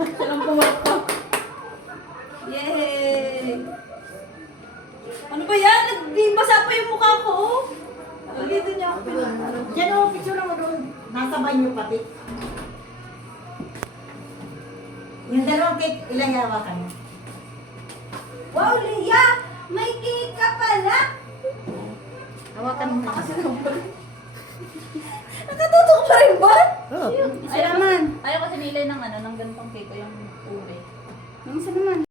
Silang pumakpak. Yay! Ano ba yan? Nagbibasa pa yung mukha ko. Dito niya ako. Diyan o, picture mo doon. Nasa banyo pati. Yung dalawang cake, ilang hawakan mo? Wow, Leah! May cake ka pala! Hawakan mo na. Nakatutok pa rin ba? Oo. Ayaw kasi nilay ng ng ganitong cake ko yung ube. Ang isa naman.